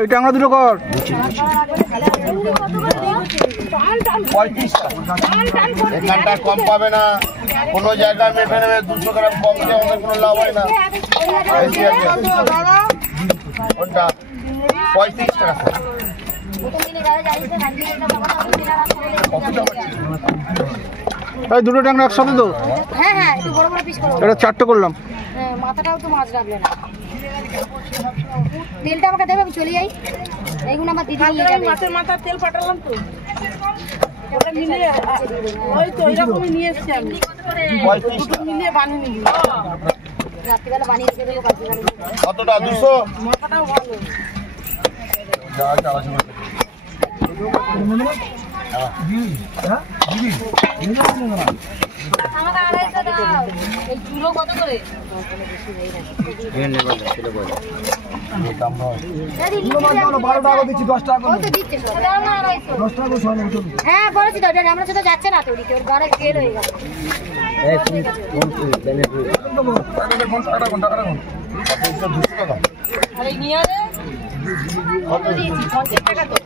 এই টাংরা দুটো কর। 35 এখানটা কম পাবে না, কোনো জায়গায় মেপে নেবে 200 গ্রাম কম দিয়ে আমাদের কোনো লাভ হয় না। ওটা 35 টাকা। এই দুটো টাংরা একসাথে তো? হ্যাঁ হ্যাঁ, একটু বড় বড় পিস করো। এটা 4টে করলাম। হ্যাঁ, মাথাটাও তো মাছ রাখলে না। তেলটা আমাকে দেবে, আমি চলে যাই। এইগুলো আমার দিদি নিয়ে যাবে। মাছের মাথার তেল পাঠালাম তো, ওটা মিলিয়ে ওই তো এরকমই নিয়ে এসছি আমি। 35 মিলিয়ে বানিয়ে নিবি। রাত্রিবেলা বানিয়ে রেখে দেবো, রাত্রিবেলা কতটা? 200 মাথাটাও ভালো। আমাকে 250 দাও। এই চুলো কত করে? হ্যাঁ বলেছি তো, আমরা সাথে যাচ্ছে না তো, ওর গাড়ি ফেল হয়ে গেল। আরে নিয়ে আরে কত দিয়েছি? 50 টাকা তো।